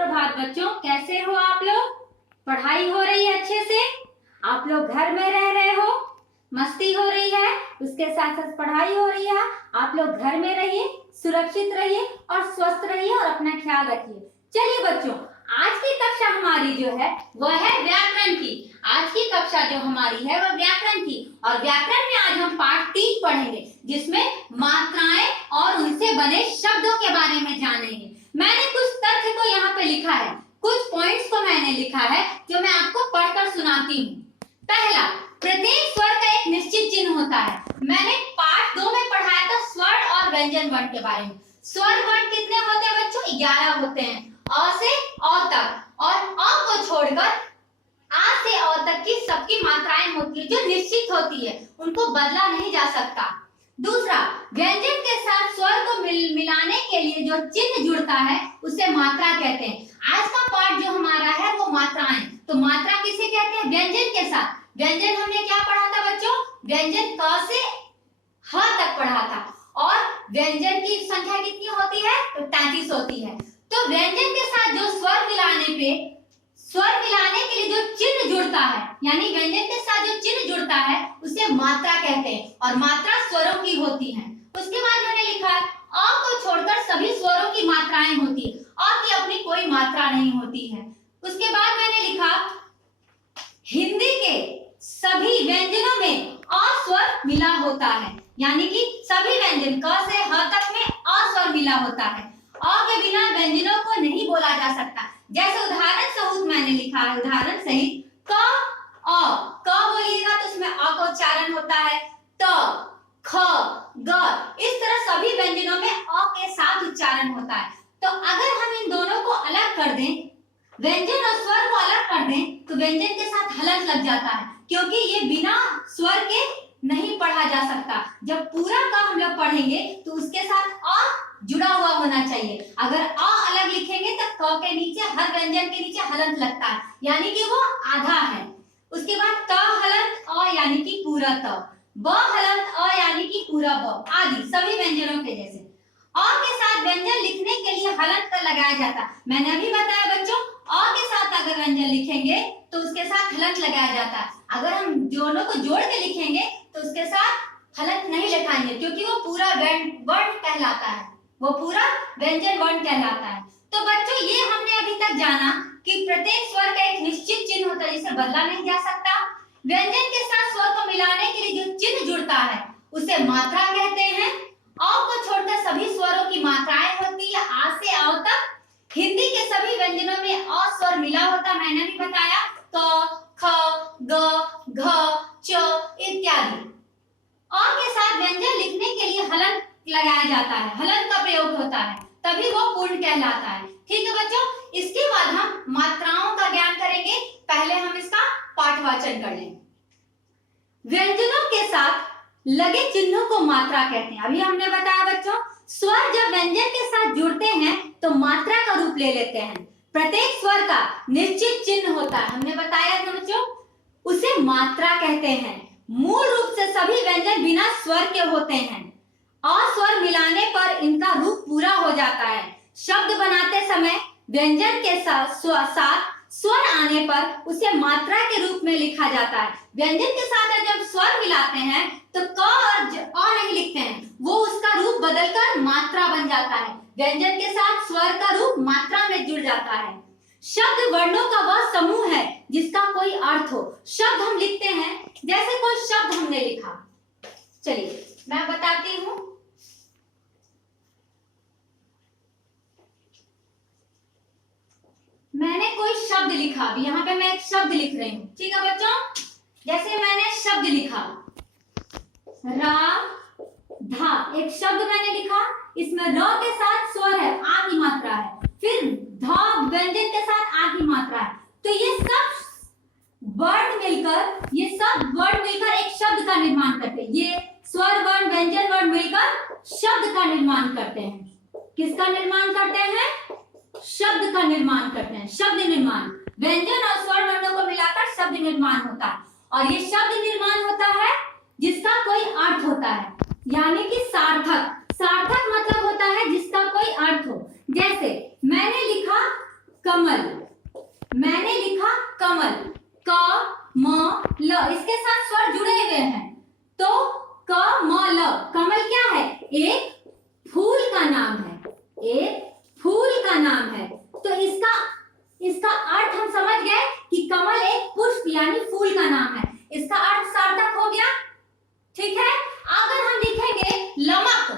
सुप्रभात बच्चों, कैसे हो आप लोग? पढ़ाई हो रही है अच्छे से? आप लोग घर में रह रहे हो, मस्ती हो रही है, उसके साथ साथ पढ़ाई हो रही है। आप लोग घर में रहिए, सुरक्षित रहिए और स्वस्थ रहिए और अपना ख्याल रखिए। चलिए बच्चों, आज की कक्षा हमारी जो है वह है व्याकरण की। आज की कक्षा जो हमारी है वह व्याकरण की, और व्याकरण में आज हम पाठ 3 पढ़ेंगे, जिसमें मात्राएं और उनसे बने शब्दों के बारे में जानेंगे। मैंने कुछ तथ्य को यहाँ पे लिखा है, कुछ पॉइंट्स को मैंने लिखा है जो मैं आपको पढ़कर सुनाती हूँ। पहला, प्रत्येक स्वर का एक निश्चित चिन्ह होता है। मैंने पाठ 2 में पढ़ाया था स्वर और व्यंजन वर्ण के बारे में। स्वर वर्ण कितने होते हैं बच्चों? 11 होते हैं, अ से अ तक, और अ को छोड़कर आ से अ तक की सबकी मात्राएं होती है जो निश्चित होती है, उनको बदला नहीं जा सकता। दूसरा, व्यंजन के साथ स्वर को मिलाने के लिए जो चिन्ह जुड़ता है उसे मात्रा कहते हैं। आज का पाठ जो हमारा है वो मात्राएं, तो मात्रा किसे कहते हैं? व्यंजन के साथ। व्यंजन हमने क्या पढ़ा था बच्चों? व्यंजन क से ह तक पढ़ा था, और व्यंजन की संख्या कितनी होती है? तो 33 होती है। तो व्यंजन के साथ जो स्वर मिलाने के लिए जो चिन्ह जुड़ता है, यानी व्यंजन के साथ जो चिन्ह जुड़ता है उसे मात्रा कहते हैं, और मात्रा स्वरों की होती है। उसके बाद मैंने लिखा है अ को छोड़कर सभी स्वरों की मात्राएं होती है, अ की अपनी कोई मात्रा नहीं होती है। उसके बाद मैंने लिखा हिंदी के सभी व्यंजनों में अ स्वर मिला होता है, यानी कि सभी व्यंजन क से ह तक में अ स्वर मिला होता है। अ के बिना व्यंजनों को नहीं बोला जा सकता। जैसे उदाहरण सहित मैंने लिखा है, उदाहरण सहित क अ, क बोलिएगा तो उसमें अ का उच्चारण होता है, त ख ग, इस तरह सभी व्यंजनों में अ के साथ उच्चारण होता है। तो अगर हम इन दोनों को अलग कर दें, व्यंजन और स्वर को अलग कर दें, तो व्यंजन के साथ हलंत लग जाता है, क्योंकि ये बिना स्वर के नहीं पढ़ा जा सकता। जब पूरा का हम लोग पढ़ेंगे तो उसके साथ अ जुड़ा हुआ होना चाहिए। अगर अ अलग लिखेंगे तो क के नीचे, हर व्यंजन के नीचे हलंत लगता है, यानी कि वो आधा है। उसके बाद त हलंत अ यानी कि पूरा त, ब हलंत अ यानी कि पूरा ब, आदि सभी व्यंजनों के जैसे। अ के साथ व्यंजन लिखने के लिए हलंत का लगाया जाता है। मैंने अभी बताया बच्चों, अ के साथ अगर व्यंजन लिखेंगे तो उसके साथ हलंत लगाया जाता है। अगर हम दोनों को जोड़ के लिखेंगे तो उसके साथ हलंत नहीं लगाएंगे, क्योंकि वो पूरा वर्ण कहलाता है, वो पूरा व्यंजन वर्ण कहलाता है। तो बच्चों, ये हमने अभी तक जाना कि प्रत्येक स्वर का एक निश्चित चिन्ह होता है जिसे बदला नहीं जा सकता। व्यंजन के साथ स्वर को मिलाने के लिए जो चिन्ह जुड़ता है उसे मात्रा कहते हैं। अ को छोड़कर सभी स्वरों की मात्राएं होती है, आ से अ तक। हिंदी के सभी व्यंजनों में अ स्वर मिला होता, मैंने भी बताया, क ख ग घ च इत्यादि। अ के साथ व्यंजन लिखने के लिए हलंत लगाया जाता है, हलंत का प्रयोग होता है, तभी वो पूर्ण कहलाता है। ठीक है बच्चों, इसके बाद हम मात्राओं का ज्ञान करेंगे। पहले हम इसका पाठवाचन कर लें। व्यंजनों के साथ लगे चिन्हों को मात्रा कहते हैं। अभी हमने बताया बच्चों, स्वर जब व्यंजन के साथ जुड़ते हैं तो मात्रा का रूप ले लेते हैं। प्रत्येक स्वर का निश्चित चिन्ह होता है, हमने बताया था बच्चों, उसे मात्रा कहते हैं। मूल रूप से सभी व्यंजन बिना स्वर के होते हैं, अ स्वर मिलाने पर इनका रूप पूरा हो जाता है। शब्द बनाते समय व्यंजन के साथ स्वर आने पर उसे मात्रा के रूप में लिखा जाता है। व्यंजन के साथ जब स्वर मिलाते हैं तो क और अ नहीं लिखते हैं, वो उसका रूप बदलकर मात्रा बन जाता है। व्यंजन के साथ स्वर का रूप मात्रा में जुड़ जाता है। शब्द वर्णों का वह समूह है जिसका कोई अर्थ हो। शब्द हम लिखते हैं, जैसे कोई शब्द हमने लिखा, चलिए मैं बताती हूँ। मैंने कोई शब्द लिखा, अभी यहाँ पे मैं एक शब्द लिख रही हूँ, ठीक है बच्चों। जैसे मैंने शब्द लिखा राधा, एक शब्द मैंने लिखा, इसमें र के साथ स्वर है, आ की मात्रा है, फिर ध व्यंजन के साथ आ की मात्रा है। तो ये सब वर्ण मिलकर एक शब्द का निर्माण करते हैं। ये स्वर वर्ण व्यंजन वर्ण मिलकर शब्द का निर्माण करते हैं। किसका निर्माण करते हैं? शब्द का निर्माण करते हैं। शब्द निर्माण, व्यंजन और स्वर वर्णों को मिलाकर शब्द निर्माण होता है, और ये शब्द निर्माण होता है जिसका कोई अर्थ होता है, यानी कि सार्थक। सार्थक मतलब होता है जिसका कोई अर्थ हो। जैसे मैंने लिखा कमल। मैंने लिखा कमल, क म ल, इसके साथ स्वर जुड़े हुए हैं, तो क म ल। कमल क्या है? एक फूल का नाम है, एक फूल का नाम है। तो इसका अर्थ हम समझ गए कि कमल एक पुष्प यानी फूल का नाम है। इसका अर्थ सार्थक हो गया, ठीक है। अगर हम लिखेंगे लमक,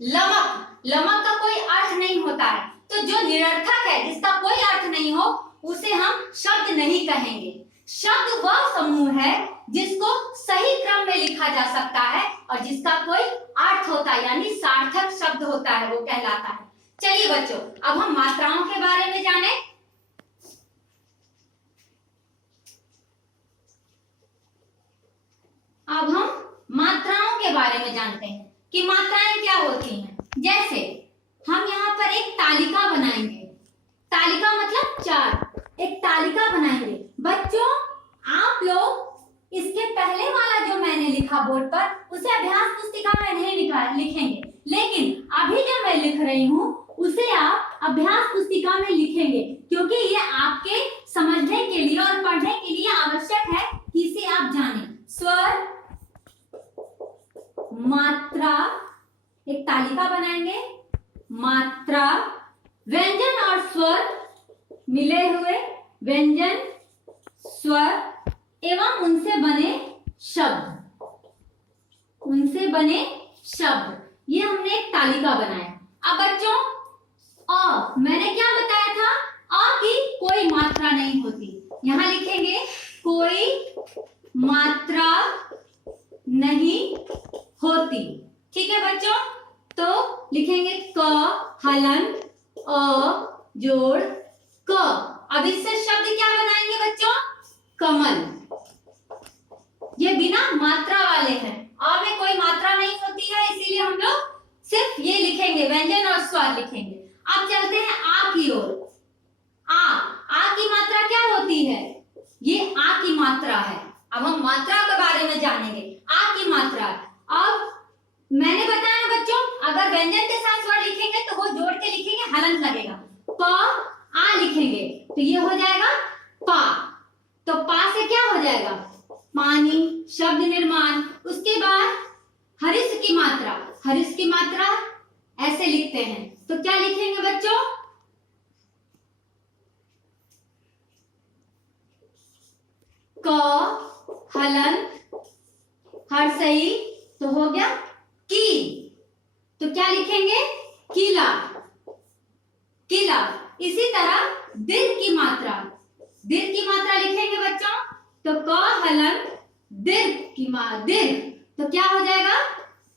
लमक, लमक का कोई अर्थ नहीं होता है, तो जो निरर्थक है, जिसका कोई अर्थ नहीं हो, उसे हम शब्द नहीं कहेंगे। शब्द वह समूह है जिसको सही क्रम में लिखा जा सकता है और जिसका कोई अर्थ होता है यानी सार्थक शब्द होता है, वो कहलाता है। चलिए बच्चों, अब हम मात्राओं के बारे में जाने। अब हम मात्राओं के बारे में जानते हैं कि मात्राएं क्या होती हैं। जैसे हम यहाँ पर एक तालिका बनाएंगे, तालिका मतलब चार, एक तालिका बनाएंगे। बच्चों आप लोग इसके पहले वाला जो मैंने लिखा बोर्ड पर, उसे अभ्यास पुस्तिका में नहीं लिखेंगे, लेकिन अभी जो मैं लिख रही हूँ उसे आप अभ्यास पुस्तिका में लिखेंगे, क्योंकि ये आपके समझने के लिए और पढ़ने के लिए आवश्यक है कि इसे आप जानें। स्वर, मात्रा, एक तालिका बनाएंगे, मात्रा, व्यंजन और स्वर मिले हुए, व्यंजन, स्वर एवं उनसे बने शब्द, उनसे बने शब्द, ये हमने एक तालिका बनाया। अब बच्चों मैंने क्या बताया था? की कोई मात्रा नहीं होती। यहां लिखेंगे कोई मात्रा नहीं होती, ठीक है बच्चों। तो लिखेंगे क हलन अ जोड़ क। अब इससे शब्द क्या बनाएंगे बच्चों? कमल। ये बिना मात्रा वाले हैं, आ में कोई मात्रा नहीं होती है, इसीलिए हम लोग सिर्फ ये लिखेंगे, व्यंजन और स्वर लिखेंगे। अब चलते हैं आ की ओर। आ की मात्रा क्या होती है? ये आ की मात्रा है। अब हम मात्रा के बारे में जानेंगे। आ की मात्रा, अब मैंने बताया ना बच्चों, अगर व्यंजन के साथ स्वर लिखेंगे तो वो जोड़ के लिखेंगे, हलंत लगेगा। प आ लिखेंगे तो ये हो जाएगा पा। तो पा से क्या हो जाएगा? पानी, शब्द निर्माण। उसके बाद हरिश की मात्रा, हरिश की मात्रा ऐसे लिखते हैं, तो क्या लिखेंगे बच्चों? क हलंत हर्षई, तो हो गया की। तो क्या लिखेंगे? किला, किला। इसी तरह दीर्घ की मात्रा, दीर्घ की मात्रा लिखेंगे बच्चों, तो क हलंत दीर्घ की दीर्घ, तो क्या हो जाएगा?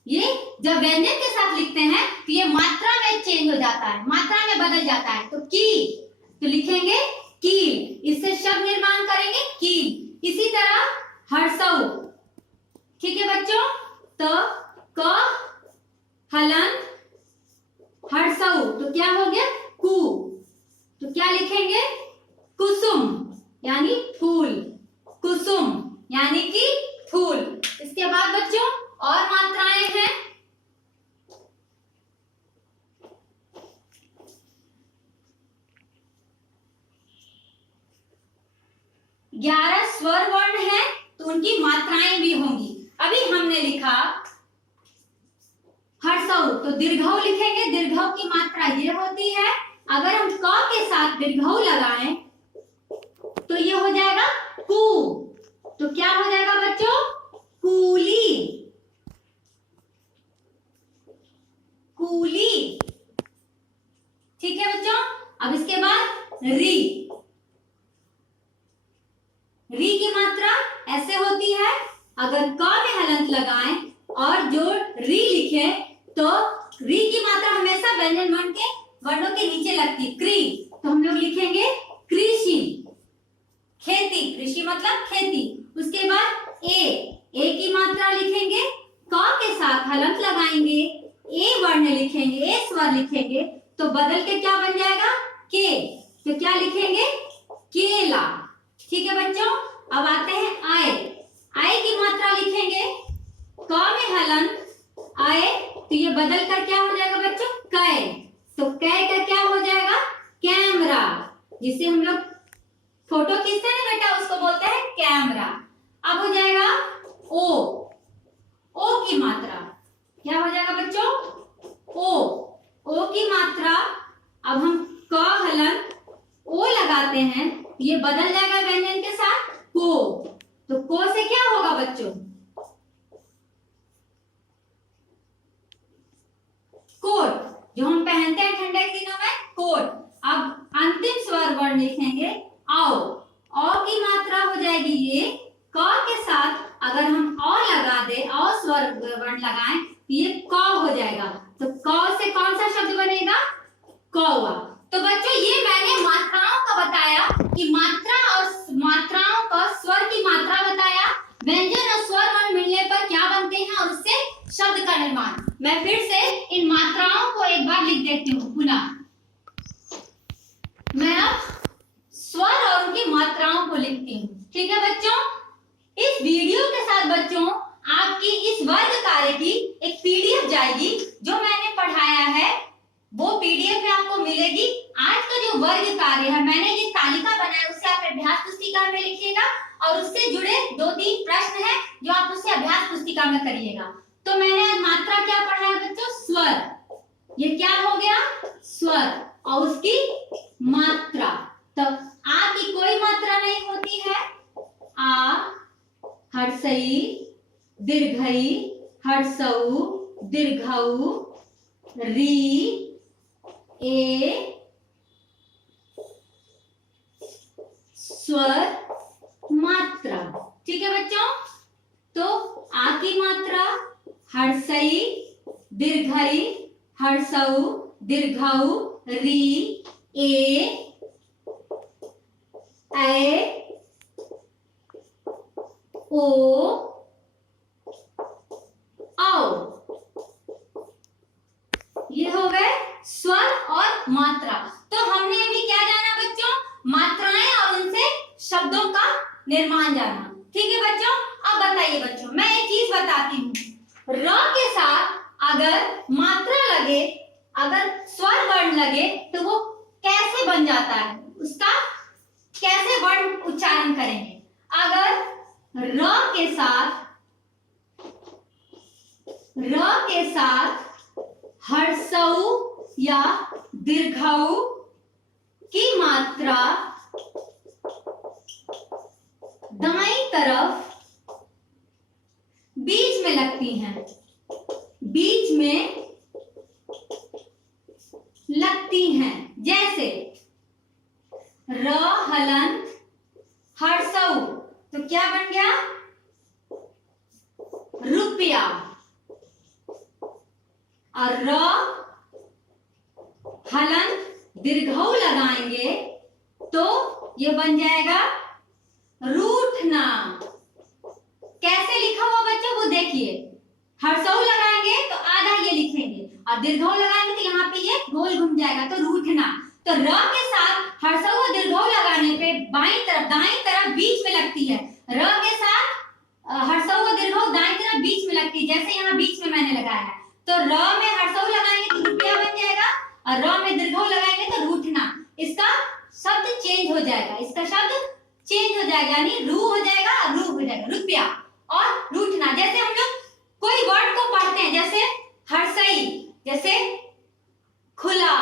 ये जब व्यंजन के साथ लिखते हैं तो ये मात्रा में चेंज हो जाता है, मात्रा में बदल जाता है, तो की, तो लिखेंगे कील। इससे शब्द निर्माण करेंगे कील। इसी तरह हर्षऊ, ठीक है बच्चों। तो क हलंत हर्षऊ, तो क्या हो गया? कु। तो क्या लिखेंगे? कुसुम यानी फूल, कुसुम यानी कि फूल। इसके बाद बच्चों और मात्राएं हैं। ग्यारह स्वर वर्ण हैं, तो उनकी मात्राएं भी होंगी। अभी हमने लिखा हर्षऊ, तो दीर्घऊ लिखेंगे, दीर्घऊ की मात्रा ये होती है। अगर हम क के साथ दीर्घऊ लगाएं तो ये हो जाएगा कु। तो क्या हो जाएगा बच्चों? कूली, कूली, ठीक है बच्चों। अब इसके बाद री, री की मात्रा ऐसे होती है, अगर क में हलंत लगाएं और जो री लिखे तो री की मात्रा हमेशा व्यंजन वर्ण के वर्णों के नीचे लगती, क्री। तो हम लोग लिखेंगे कृषि, खेती, कृषि मतलब खेती। उसके बाद ए की मात्रा लिखेंगे, क के साथ हलंत लगाएंगे, ए वर्ण लिखेंगे, ए स्वर लिखेंगे, तो बदल के क्या बन जाएगा? के। तो क्या लिखेंगे? केला, ठीक है बच्चों। अब आते हैं आए, आए की मात्रा लिखेंगे, क में हलंत आए, तो ये बदल कर क्या हो जाएगा बच्चों? कै। तो कै का क्या हो जाएगा? कैमरा, जिसे हम लोग फोटो खींचते हैं ना बेटा, उसको बोलते हैं कैमरा। अब हो जाएगा ओ, ओ की मात्रा क्या हो जाएगा बच्चों? ओ की मात्रा। अब हम क हलन ओ लगाते हैं, ये बदल जाएगा व्यंजन के साथ को। तो को से क्या होगा बच्चों? कोट, जो हम पहनते हैं ठंडे के दिनों में, कोट। अब अंतिम स्वर वर्ण लिखेंगे आओ। औ की मात्रा हो जाएगी ये, क के साथ अगर हम औ लगा दे, औ स्वर वर्ण लगाएं, ये क हो जाएगा। तो क से कौन सा शब्द बनेगा? कौवा। तो बच्चों ये मैंने मात्राओं का बताया कि मात्रा और मात्राओं का स्वर की मात्रा बताया, व्यंजन और स्वर वर्ण मिलने पर क्या बनते हैं और उससे शब्द का निर्माण। मैं फिर से इन मात्राओं को एक बार लिख देती हूँ पुनः। मैं अब स्वर और उनकी मात्राओं को लिखती हूँ, ठीक है बच्चों। इस वीडियो के साथ बच्चों आपकी इस वर्ग कार्य की एक पीडीएफ जाएगी, जो मैंने पढ़ाया है वो पीडीएफ में आपको मिलेगी। आज का जो वर्ग कार्य है, मैंने ये तालिका बनाया, उससे आप अभ्यास पुस्तिका में लिखिएगा और उससे जुड़े 2-3 प्रश्न हैं जो आप उससे अभ्यास पुस्तिका में करिएगा। तो मैंने आज मात्रा क्या पढ़ा है बच्चों? स्वर। ये क्या हो गया? स्वर और उसकी मात्रा। तो आ की कोई मात्रा नहीं होती है। आ, हर्षई, दीर्घई, हर्षऊ, दीर्घऊ, री, ए, स्वर, मात्रा। ठीक है बच्चों। तो आ की मात्रा हर्षई, दीर्घई, हर्षऊ, दीर्घऊ, री, ए, ओ, आओ। ये हो गए स्वर और मात्रा। तो हमने अभी क्या जाना बच्चों? मात्राएं और उनसे शब्दों का निर्माण जाना। ठीक है बच्चों। अब बताइए बच्चों, मैं एक चीज बताती हूँ, र के साथ अगर मात्रा लगे, अगर स्वर वर्ण लगे, तो वो कैसे बन जाता है, उसका कैसे वर्ण उच्चारण करेंगे? अगर र के साथ हर्षऊ या दीर्घऊ की मात्रा दाईं तरफ बीच में लगती हैं, बीच में लगती हैं, जैसे र हलंत हर्षऊ, तो क्या बन गया? रुपया। और र हलंत दीर्घऊ लगाएंगे तो ये बन जाएगा रूठना। कैसे लिखा हुआ बच्चों वो देखिए, हर्षऊ लगाएंगे तो आधा ये लिखेंगे और दीर्घऊ लगाएंगे तो यहाँ पे ये गोल घूम जाएगा, तो रूठना। तो र के साथ हर्षऊ और दीर्घऊ लगाने पे बाईं तरफ, दाईं तरफ बीच में लगती है। र के साथ हर्षऊ और दीर्घऊ दाईं तरफ बीच में लगती है, जैसे यहाँ बीच में मैंने लगाया है। तो र में हर्षऊ लगाएंगे तो रुपया बन जाएगा और र में दीर्घऊ लगाएंगे तो रूठना। इसका शब्द चेंज हो जाएगा, इसका शब्द चेंज हो जाएगा, यानी रू हो जाएगा और रू हो जाएगा, रुपया और रूठना। जैसे हम लोग कोई वर्ड को पढ़ते हैं, जैसे हर्षई, जैसे खुला,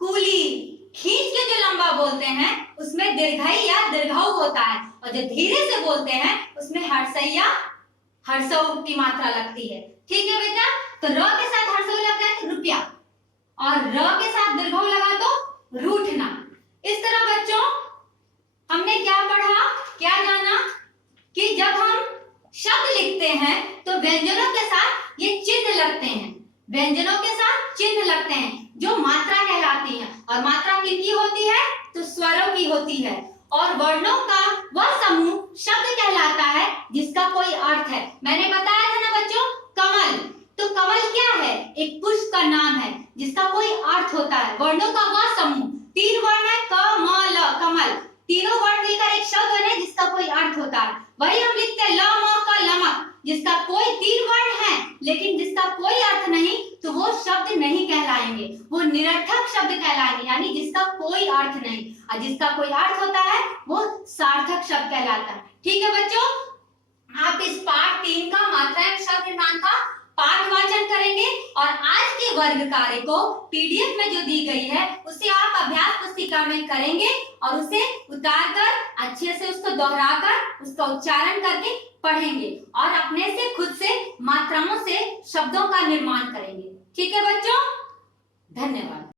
कुली, खींच के जो लंबा बोलते हैं उसमें दीर्घई या दीर्घऊ होता है, और जो धीरे से बोलते हैं उसमें हर्षई या हर्षऊ की मात्रा लगती है। ठीक है बेटा। तो र के साथ हर्षऊ लगा तो रुपया और र के साथ दीर्घऊ लगा तो रूठना। इस तरह बच्चों हमने क्या पढ़ा, क्या जाना कि जब हम शब्द लिखते हैं तो व्यंजनों के साथ ये चिन्ह लगते हैं, व्यंजनों के साथ चिन्ह लगते हैं जो मात्रा कहलाती है। और मात्रा किनकी होती है? तो स्वरों की होती है। और वर्णों का वह समूह शब्द कहलाता है जिसका कोई अर्थ है। मैंने बताया था ना बच्चों, कमल, तो कमल क्या है? एक पुष्प का नाम है जिसका कोई अर्थ होता है। वर्णों का वह समूह, 3 वर्ण है, क म ल, कमल, तीनों वर्ण मिलकर एक शब्द बने जिसका कोई अर्थ होता है। वही हम लिखते हैं ल म क लमक, जिसका कोई 3 वर्ण है लेकिन जिसका कोई अर्थ नहीं, तो वो शब्द नहीं कहलाएंगे, वो निरर्थक शब्द कहलाएंगे, यानी जिसका कोई अर्थ नहीं। और जिसका कोई अर्थ होता है वो सार्थक शब्द कहलाता है। ठीक है बच्चों, आप इस पाठ 3 का मात्रा एवं शब्द निर्माण का पाठ वाचन करेंगे और आज के वर्ग कार्य को पीडीएफ में जो दी गई है उसे आप अभ्यास पुस्तिका में करेंगे और उसे उतार कर अच्छे से उसको दोहराकर उसका उच्चारण करके पढ़ेंगे और अपने से खुद से मात्राओं से शब्दों का निर्माण करेंगे। ठीक है बच्चों, धन्यवाद।